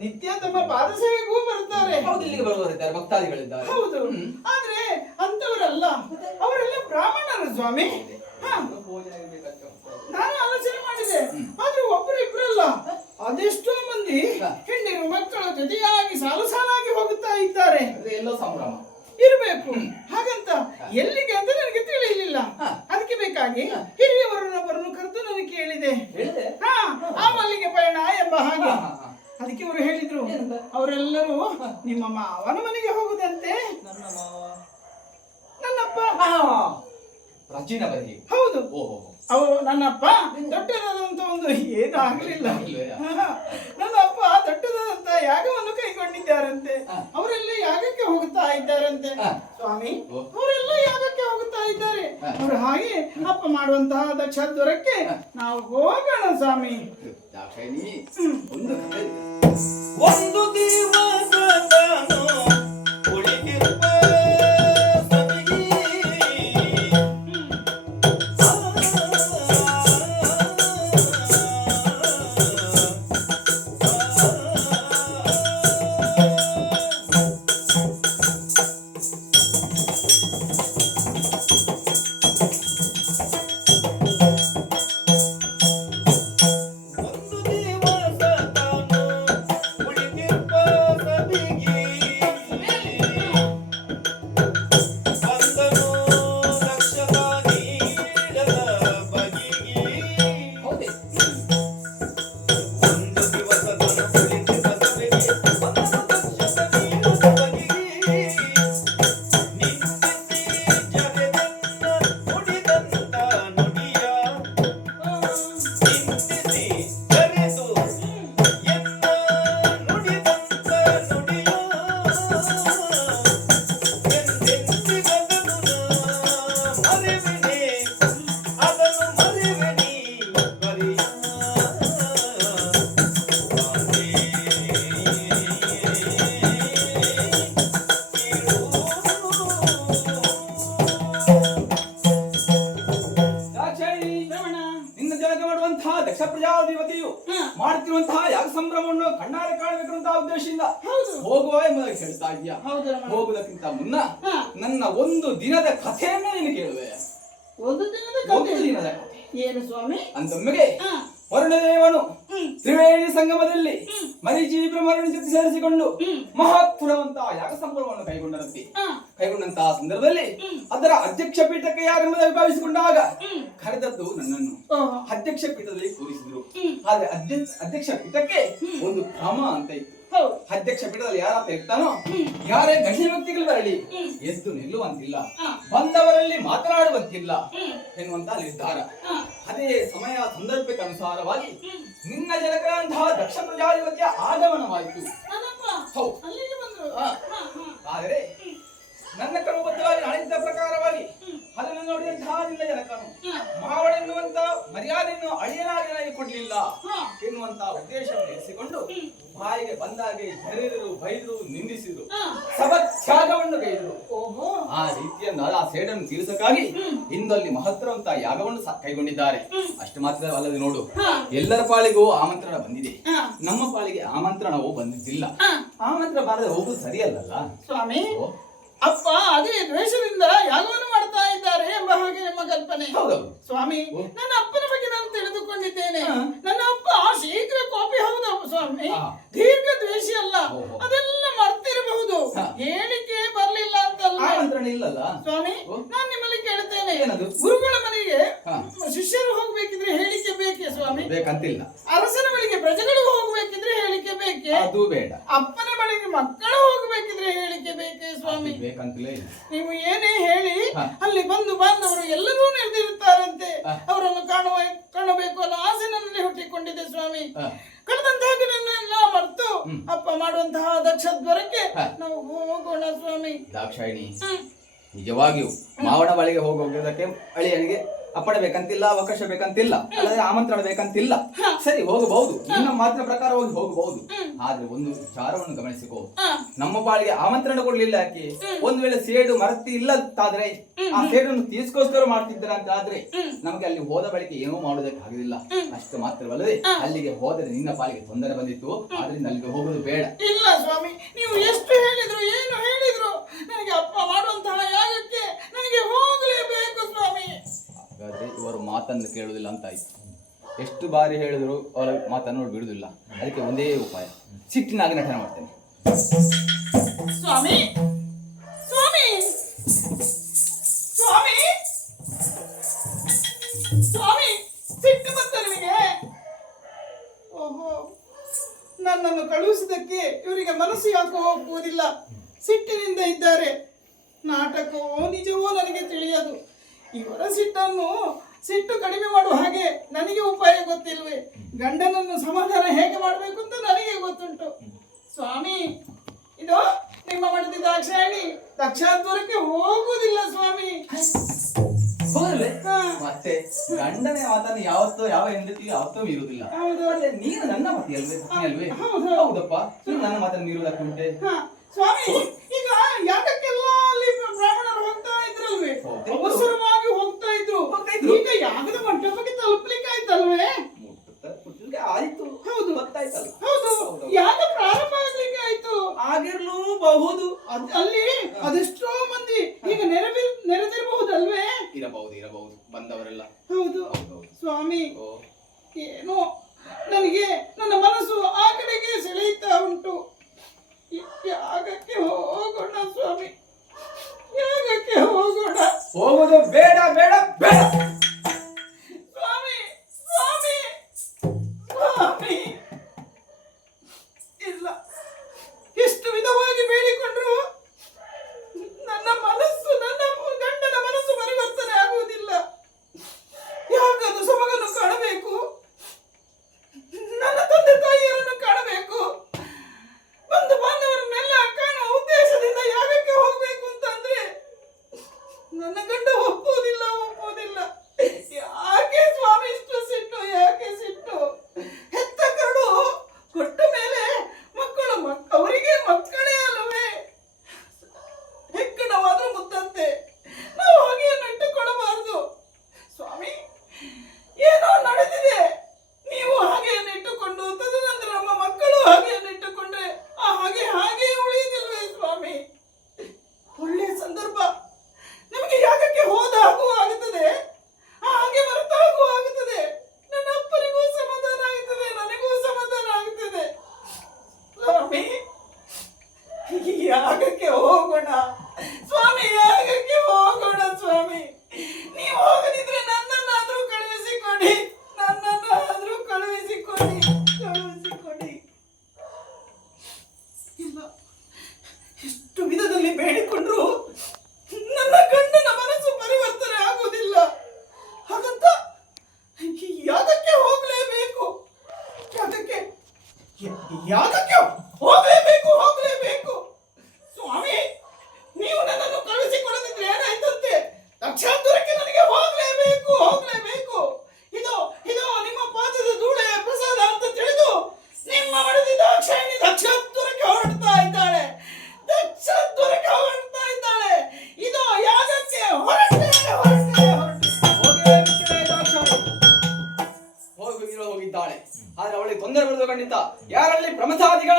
ನಿತ್ಯ ತಮ್ಮ ಪಾದ ಸೇವೆಗೂ ಬರುತ್ತಾರೆ. ಹೌದು, ಇಲ್ಲಿಗೆ ಬರುವವರಿದ್ದಾರೆ, ಭಕ್ತಾದಿಗಳಿದ್ದಾರೆ. ಹೌದು, ಆದ್ರೆ ಅಂತವರಲ್ಲ, ಅವರೆಲ್ಲ ಬ್ರಾಹ್ಮಣರು ಸ್ವಾಮಿ. ನಾನು ಆಲೋಚನೆ ಮಾಡಿದೆ, ಆದ್ರೆ ಒಬ್ಬರು ಇಬ್ಬರಲ್ಲ, ಅದೆಷ್ಟೋ ಮಂದಿ ಹೆಣ್ಣಿರು ಮಕ್ಕಳ ಜೊತೆಯಾಗಿ ಸಾಲು ಸಾಲಾಗಿ ಹೋಗುತ್ತಾ ಇದ್ದಾರೆ. ಎಲ್ಲೋ ಸಂಭ್ರಮ ಇರಬೇಕು. ಹಾಗಂತ ಎಲ್ಲಿಗೆ ಅಂತ ನನಗೆ ತಿಳಿಯಲಿಲ್ಲ. ಅದಕ್ಕೆ ಬೇಕಾಗಿ ಹಿರಿಯವರನ್ನೊಬ್ಬರನ್ನು ಕರೆದು ನನಗೆ ಕೇಳಿದೆ. ಆ ಮಲ್ಲಿಗೆ ಪಯಣ ಎಂಬ ಹಾಗೆ. ಅದಕ್ಕೆ ಅವರು ಹೇಳಿದ್ರು, ಅವರೆಲ್ಲರೂ ನಿಮ್ಮ ಮಾವನ ಮನೆಗೆ ಹೋಗುದಂತೆ. ನನ್ನಪ್ಪ ಪ್ರಾಚೀನ ಬರಿ. ಹೌದು, ಅವರು ನನ್ನಪ್ಪ ದೊಡ್ಡದಾದಂತ ಒಂದು ಏನು ಆಗಲಿಲ್ಲ. ನನ್ನ ಅಪ್ಪ ದೊಡ್ಡದಾದಂತ ಯಾಗವನ್ನು ಕೈಗೊಂಡಿದ್ದಾರಂತೆ. ಅವರೆಲ್ಲ ಯಾಗಕ್ಕೆ ಹೋಗುತ್ತಾ ಇದ್ದಾರಂತೆ ಸ್ವಾಮಿ. ಅವರೆಲ್ಲ ಯಾಗಕ್ಕೆ ಹೋಗುತ್ತಾ ಇದ್ದಾರೆ. ಅವರು ಹಾಗೆ ಅಪ್ಪ ಮಾಡುವಂತಹ ದಕ್ಷದ್ವರಕ್ಕೆ ನಾವು ಹೋಗೋಣ ಸ್ವಾಮಿ. ಒಂದು ದಿವಸ ದಕ್ಷ ಪ್ರಜಾಧಿಪತಿಯು ಮಾಡುತ್ತಿರುವಂತಹ ಯಾಗ ಸಂಭ್ರಮವನ್ನು ಕಣ್ಣಾರೆ ಕಾಣಬೇಕಂತ ಉದ್ದೇಶದಿಂದ ಹೋಗುವ ಎಂಬುದಾಗಿ ಹೇಳ್ತಾ ಇದೆಯಾ. ಹೋಗುವುದಕ್ಕಿಂತ ಮುನ್ನ ನನ್ನ ಒಂದು ದಿನದ ಕಥೆಯನ್ನು ನೀನು ಕೇಳುವೆ. ಒಂದು ದಿನದ ಕಥೆ ಏನು ಸ್ವಾಮಿ? ಅಂತೊಮ್ಮೆಗೆ ವರುಣದೇವನು ತ್ರಿವೇಣಿ ಸಂಗಮದಲ್ಲಿ ಮರೀಚಿ ಬ್ರಹ್ಮರನ್ನು ಜೊತೆ ಸೇರಿಸಿಕೊಂಡು ಮಹತ್ವವಂತಹ ಯಾಗ ಸಂಭ್ರಮವನ್ನು ಕೈಗೊಂಡಂತಹ ಸಂದರ್ಭದಲ್ಲಿ ಅದರ ಅಧ್ಯಕ್ಷ ಪೀಠಕ್ಕೆ ಯಾರೆಂಬುದಾಗಿ ಭಾವಿಸಿಕೊಂಡಾಗ ಕರೆದದ್ದು ನನ್ನನ್ನು ಅಧ್ಯಕ್ಷ ಪೀಠದಲ್ಲಿ ಕೂರಿಸಿದ್ರು. ಆದ್ರೆ ಅಧ್ಯಕ್ಷ ಪೀಠಕ್ಕೆ ಒಂದು ಕ್ರಮ ಅಂತ ಇತ್ತು. ಅಧ್ಯಕ್ಷ ಪೀಠದಲ್ಲಿ ಯಾರತ್ತ ಇರ್ತಾನೋ, ಯಾರೇ ಗಣ್ಯ ವ್ಯಕ್ತಿಗಳು ಬರಲಿ ಎದ್ದು ನಿಲ್ಲುವಂತಿಲ್ಲ, ಬಂದವರಲ್ಲಿ ಮಾತನಾಡುವಂತಿಲ್ಲ ಎನ್ನುವಂತ ನಿರ್ಧಾರ. ಅದೇ ಸಮಯ ಸಂದರ್ಭಕ್ಕೆ ಅನುಸಾರವಾಗಿ ನಿನ್ನ ಜನಕರಂತಹ ದಕ್ಷ ಪ್ರಜಾಧಿಪತಿಯ ಆಗಮನವಾಯಿತು. ಆದರೆ ನನ್ನ ಕ್ರಮಬದ್ಧವಾಗಿ ನಡೆಸಿದ ಪ್ರಕಾರವಾಗಿ ಅದನ್ನು ನೋಡಿದಂತಹ ನಿನ್ನ ಜನಕನು ಮಾವಳೆನ್ನುವಂತ ಮರ್ಯಾದೆಯನ್ನು ಅಳಿಯನಾಗಿ ನನಗೆ ಕೊಡ್ಲಿಲ್ಲ ಎನ್ನುವಂತ ಉದ್ದೇಶವನ್ನು ಇರಿಸಿಕೊಂಡು ಬಾಯಿಗೆ ಬಂದಾಗೆ ಜರಿದರು ಬೈದರು ನಿಂದಿಸಿದ್ರು ಹಾ. ಸಭತ್ಯಾಗವನ್ನು ಕೈದರು. ಓಹೋ. ಆ ರೀತಿಯನ್ನಾದ ಆ ಸೇಡನ್ನು ತೀರಿಸಕ್ಕಾಗಿ ಇಂದಲ್ಲಿ ಮಹತ್ತರವಂತ ಯಾಗವನ್ನು ಕೈಗೊಂಡಿದ್ದಾರೆ. ಅಷ್ಟು ಮಾತ್ರವಲ್ಲದೆ ನೋಡು, ಹಾ. ಎಲ್ಲರ ಪಾಳಿಗೂ ಆಮಂತ್ರಣ ಬಂದಿದೆ, ಹಾ. ನಮ್ಮ ಪಾಳಿಗೆ ಆಮಂತ್ರಣವು ಬಂದಿದ್ದಿಲ್ಲ. ಹಾ. ಆಮಂತ್ರಣ ಬಾರದೆ ಹೋಗುದು ಸರಿಯಲ್ಲಲ್ಲ. ಸ್ವಾಮಿ, ಓ, ಅಪ್ಪ ಅದೇ ದ್ವೇಷದಿಂದ ಯಾಗವನ್ನು ಮಾಡ್ತಾ ಇದ್ದಾರೆ ಎಂಬ ಹಾಗೆ ನಿಮ್ಮ ಕಲ್ಪನೆ. ಹೌದೌದು. ಸ್ವಾಮಿ, ಓ. ನನ್ನ ಅಪ್ಪನ ಬಗ್ಗೆ ನಾನು ತಿಳಿದುಕೊಂಡಿದ್ದೇನೆ. ಹಾ. ನನ್ನ ಅಪ್ಪ ಶೀಘ್ರ ಕೋಪಿ ಹೌದು ಸ್ವಾಮಿ, ಹಾ. ದೀರ್ಘ ದ್ವೇಷಿ ಅಲ್ಲ. ಓಹೋ. ಅದೆಲ್ಲ ಮರ್ತಿರಬಹುದು, ಹಾ. ಹೇಳಿಕೆ ಬರ್ಲಿಲ್ಲ ಅಂತಲ್ಲ. ಆಮಂತ್ರಣ ಇಲ್ಲಲ್ಲ. ಸ್ವಾಮಿ, ಓ. ನಾನು ನಿಮ್ಮಲ್ಲಿ ಕೇಳ್ತೇನೆ, ಏನದು? ಗುರುಗಳ ಮನೆಗೆ ಹಾ. ಶಿಷ್ಯರು ಹೋಗ್ಬೇಕಿದ್ರೆ ಹೇಳಿಕೆ ಬೇಕೇ ಸ್ವಾಮಿ? ಬೇಕಂತಿಲ್ಲ. ಅರಸನ ಬಳಿಗೆ ಪ್ರಜೆಗಳು ಹೋಗ್ಬೇಕಿದ್ರೆ ಹೇಳಿಕೆ ಬೇಕೇ? ಅದು ಬೇಡ. ಅಪ್ಪನ ಬಳಿಗೆ ಮಕ್ಕಳು ಹೋಗ್ಬೇಕಿದ್ರೆ ಹೇಳಿಕೆ ಬೇಕೇ ಸ್ವಾಮಿ? ಬೇಕಂತಲೇ ಇಲ್ಲ. ನೀವು ಏನೇ ಹೇಳಿ ಹಾ. ಅಲ್ಲಿ ಬಂದು ಬಾಂಧವರು ಎಲ್ಲರೂ ನೆರೆದಿರುತ್ತಾರಂತೆ. ಹಾ. ಅವರನ್ನು ಕಾಣಬೇಕು ಅನ್ನೋ ಆಸೆ ನನ್ನಲ್ಲಿ ಹುಟ್ಟಿಕೊಂಡಿದೆ ಸ್ವಾಮಿ. ಹಾ. ಕಳೆದಂತಹ ದಿನಗಳನ್ನೆಲ್ಲ ಮರೆತು ಅಪ್ಪ ಮಾಡುವಂತಹ ದಕ್ಷದ್ವರಕ್ಕೆ ಹಾ. ನಾವು ಹೋಗೋಣ ಸ್ವಾಮಿ. ದಾಕ್ಷಾಯಿಣಿ, ಹ್ಮ್. ನಿಜವಾಗಿಯೂ ಮಾವನ ಬಳಿಗೆ ಹೋಗೋದಕ್ಕೆ ಅಳಿಯನಿಗೆ ಅಪ್ಪಣ ಬೇಕಂತಿಲ್ಲ, ಅವಕಾಶ ಬೇಕಂತಿಲ್ಲ, ಅಲ್ಲದೆ ಆಮಂತ್ರಣ ಬೇಕಂತಿಲ್ಲ. ಹಾ. ಸರಿ, ಹೋಗಬಹುದು, ನಿನ್ನ ಮಾತಿನ ಪ್ರಕಾರವಾಗಿ ಹೋಗಬಹುದು. ಹ್ಮ್. ಆದ್ರೆ ಒಂದು ವಿಚಾರವನ್ನು ಗಮನಿಸಿಕೋ, ಹಾ. ನಮ್ಮ ಪಾಳಿಗೆ ಆಮಂತ್ರಣ ಕೊಡ್ಲಿಲ್ಲ ಯಾಕೆ? ಒಂದು ವೇಳೆ ಸೇಡು ಮರತಿ ಇಲ್ಲಂತಾದ್ರೆ ಆ ಸೇಡನ್ನು ತೀರ್ಸ್ಕೋಸ್ಕರ ಮಾಡ್ತಿದ್ದೀರ ಅಂತ ಆದ್ರೆ ನಮಗೆ ಅಲ್ಲಿ ಹೋದ ಬಳಿಕ ಏನೂ ಮಾಡೋದಕ್ಕೆ ಆಗುದಿಲ್ಲ. ಅಷ್ಟು ಮಾತ್ರವಲ್ಲದೆ ಅಲ್ಲಿಗೆ ಹೋದರೆ ನಿನ್ನ ಪಾಲಿಗೆ ತೊಂದರೆ ಬಂದಿತ್ತು, ಆದ್ರಿಂದ ಅಲ್ಲಿಗೆ ಹೋಗುದು ಬೇಡ. ಇಲ್ಲ ಸ್ವಾಮಿ, ನೀವು ಎಷ್ಟು ಹೇಳಿದ್ರು ಏನು ಹೇಳಿದ್ರು ನನಗೆ ಅಪ್ಪ ಮಾಡುವಂತಹ ಯಾಗಕ್ಕೆ ನನಗೆ ಹೋಗಲೇಬೇಕು ಸ್ವಾಮಿ. ಹಾಗಾದ್ರೆ ಇವರು ಮಾತನ್ನು ಕೇಳುವುದಿಲ್ಲ ಅಂತಾಯ್ತು. ಎಷ್ಟು ಬಾರಿ ಹೇಳಿದ್ರು ಅವರ ಮಾತನ್ನು ಬಿಡುವುದಿಲ್ಲ. ಅದಕ್ಕೆ ಒಂದೇ ಉಪಾಯ, ಸಿಟ್ಟಿನಾಗಿ ನಟನೆ ಮಾಡ್ತೇನೆ. ಸ್ವಾಮಿ, ಸ್ವಾಮಿ, ಸ್ವಾಮಿ, ಸ್ವಾಮಿ, ಸಿಟ್ಟು ಬಂತ ನಿಮಗೆ? ಓಹೋ, ನನ್ನನ್ನು ಕಳುಹಿಸಿದಕ್ಕೆ ಇವರಿಗೆ ಮನಸ್ಸು ಯಾಕೋ ಒಪ್ಪುವುದಿಲ್ಲ. ಸಿಟ್ಟಿನಿಂದ ಇದ್ದಾರೆ. ನಾಟಕವೋ ನಿಜವೋ ನನಗೆ ತಿಳಿಯದು. ಇವರ ಸಿಟ್ಟು ಕಡಿಮೆ ಮಾಡುವ ಹಾಗೆ ನನಗೆ ಉಪಾಯ ಗೊತ್ತಿಲ್ವೇ? ಗಂಡನನ್ನು ಸಮಾಧಾನ ಹೇಗೆ ಮಾಡಬೇಕು ಅಂತ ನನಗೆ ಗೊತ್ತುಂಟು. ಸ್ವಾಮಿ, ಇದು ನಿಮ್ಮ ಮಡದಿ ದಾಕ್ಷಾಯಿಣಿ ದಕ್ಷಾದ್ವರಕ್ಕೆ ಹೋಗುವುದಿಲ್ಲ ಸ್ವಾಮಿ. ಹೋಗಲ್ವೇ? ಹಾ. ಮತ್ತೆ ಗಂಡನೇ ಮಾತನ್ನು ಯಾವತ್ತೋ ಯಾವ ಹೆಂಡತಿಗೆ ಯಾವತ್ತೋ ಮೀರುವುದಿಲ್ಲ. ಹೌದು. ಆದ್ರೆ ನೀನು ನನ್ನ ಮತಿ ಅಲ್ವೇ? ಪತ್ನಿ ಅಲ್ವೇ? ಹೌದು. ಹೌದಪ್ಪ, ನೀನು ನನ್ನ ಮಾತನ್ನು ಮೀರುವುದಕ್ಕೆ ಉಂಟೆ? ಹಾ. ಸ್ವಾಮಿ, ಈಗ ಯಾಗಕ್ಕೆಲ್ಲ ಅಲ್ಲಿ ಬ್ರಾಹ್ಮಣರು ಹೋಗ್ತಾ ಇದ್ರಲ್ವೇ? ಹೌದು. ಅವಸರವಾಗಿ ಹೋಗ್ತಾ ಇದ್ರು. ಈಗ ಯಾಗದ ಮಂಟಪಕ್ಕೆ ತಲುಪಲಿಕ್ಕೆ ಆಯ್ತಲ್ವೇ? ಆಯ್ತು. ಹೌದು. ಗೊತ್ತಾಯ್ತಲ್ಲ. ಹೌದು, ಯಾಗ ಪ್ರಾರಂಭ ಆಗ್ಲಿಕ್ಕೆ ಆಯ್ತು. ಆಗಿರ್ಲೂಬಹುದು. ಅಲ್ಲಿ ಅದೆಷ್ಟೋ ಮಂದಿ ಈಗ ನೆರೆದಿರಬಹುದಲ್ವೇ? ಇರಬಹುದು ಬಂದವರೆಲ್ಲ. ಹೌದು. ಹೌದೌದು. ಸ್ವಾಮಿ, ಓ, ಏನೋ ನನಗೆ ನನ್ನ ಮನಸ್ಸು ಆ ಕಡೆಗೆ ಸೆಳೆಯುತ್ತಾ ಉಂಟು. ಯಾಗಕ್ಕೆ ಹೋಗೋಣ ಸ್ವಾಮಿ, ಯಾಗಕ್ಕೆ ಹೋಗೋಣ. ಹೋಗುದು ಬೇಡ ಬೇಡ ಬೇಡ. ಸ್ವಾಮಿ, ಸ್ವಾಮಿ, ಸ್ವಾಮಿ, ಇಲ್ಲ, ಎಷ್ಟು ವಿಧವಾಗಿ ಬೇಡಿಕೊಂಡ್ರು ನನ್ನ ಮನಸ್ಸು, ನನ್ನ ಗಂಡನ ಮನಸ್ಸು ಪರಿವರ್ತನೆ ಆಗುವುದಿಲ್ಲ. ಯಾಕಂದು ಸೊಬಗನ್ನು ಕಾಣಬೇಕು, ನನ್ನ ತಂದೆ ತಾಯಿಯರನ್ನು ಕಾಣಬೇಕು, ಬಂಧು ಬಾಂಧವರನ್ನೆಲ್ಲ ಕಾಣುವ ಉದ್ದೇಶದಿಂದ ಯಾಗಕ್ಕೆ ಹೋಗ್ಬೇಕು ಅಂತಂದ್ರೆ ನನ್ನ ಗಂಡ ಒಪ್ಪುವುದಿಲ್ಲ. ಯಾಕೆ ಸ್ವಾಮಿ ಇಷ್ಟು ಸಿಟ್ಟು? ಯಾಕೆ ಸಿಟ್ಟು? ಹೆತ್ತ ಕರಡು ಕೊಟ್ಟ ಮೇಲೆ ಮಕ್ಕಳು ಅವರಿಗೆ ಮಕ್ಕಳೇ ಅಲ್ಲವೇ? ಹೆಕ್ಕಣವಾದ್ರೂ ಮುದ್ದಂತೆ ನಾವು ಹಾಗೆಯನ್ನು ಇಟ್ಟುಕೊಳ್ಳಬಾರದು. ಸ್ವಾಮಿ, ಏನೋ ನಡೆದಿದೆ, ನೀವು ಹಾಗೆಯನ್ನು ಇಟ್ಟುಕೊಂಡು ತದನಂತರ ನಮ್ಮ ಮಕ್ಕಳು ಹಾಗೆಯನ್ನು ಇಟ್ಟುಕೊಂಡ್ರೆ ಆ ಹಾಗೆ ಉಳಿಯುವುದಿಲ್ವೇ ಸ್ವಾಮಿ? ಒಳ್ಳೆಯ ಸಂದರ್ಭ ನಮಗೆ ಯಾಗಕ್ಕೆ ಹೋದಾಗೂ ಆಗುತ್ತದೆ, ಹಾಗೆ ಮರೆತಾಗೂ ಆಗುತ್ತದೆ. ನನ್ನ ಅಪ್ಪನಿಗೂ ಸಮಾಧಾನ ಆಗುತ್ತದೆ, ನನಗೂ ಸಮಾಧಾನ ಆಗುತ್ತದೆ. ಸ್ವಾಮಿ, ಯಾಗಕ್ಕೆ ಹೋಗೋಣ ಸ್ವಾಮಿ, ಯಾಗಕ್ಕೆ ಹೋಗೋಣ ಸ್ವಾಮಿ. ನೀವು ಹೋಗದಿದ್ರೆ ನನ್ನನ್ನಾದ್ರೂ ಕಳುಹಿಸಿಕೊಡಿ, ನನ್ನನ್ನಾದ್ರೂ ಕಳುಹಿಸಿಕೊಡಿ. ಇಲ್ಲ, ಎಷ್ಟು ವಿಧದಲ್ಲಿ ಬೇಡಿಕೊಂಡ್ರು ನನ್ನ ಗಂಡನ ಮನಸ್ಸು ಪರಿವರ್ತನೆ ಆಗುವುದಿಲ್ಲ. ಹಾಗಂತ ಯಾಗಕ್ಕೆ ಹೋಗಲೇಬೇಕು, ಯಾಗಕ್ಕೆ ಹೋಗಲೇಬೇಕು. ಸ್ವಾಮಿ, ನೀವು ನನ್ನನ್ನು ಕಳುಹಿಸಿಕೊಡದಿದ್ರೆ ಏನಾಯ್ತಂತೆ? ದಕ್ಷಾದ್ವರಕ್ಕೆ ನನಗೆ ಹೋಗಲೇಬೇಕು. ಇದು ನಿಮ್ಮ ಪಾದದ ಧೂಳೆಯ ಪ್ರಸಾದ ಅಂತ ತಿಳಿದು ನಿಮ್ಮ ಮಡದಿ ದಾಕ್ಷಾಯಿಣಿ ತೊಂದರೆ ಬರುವುದು ಖಂಡಿತ. ಯಾರಲ್ಲಿ ಪ್ರಮಥಾದಿಗಳ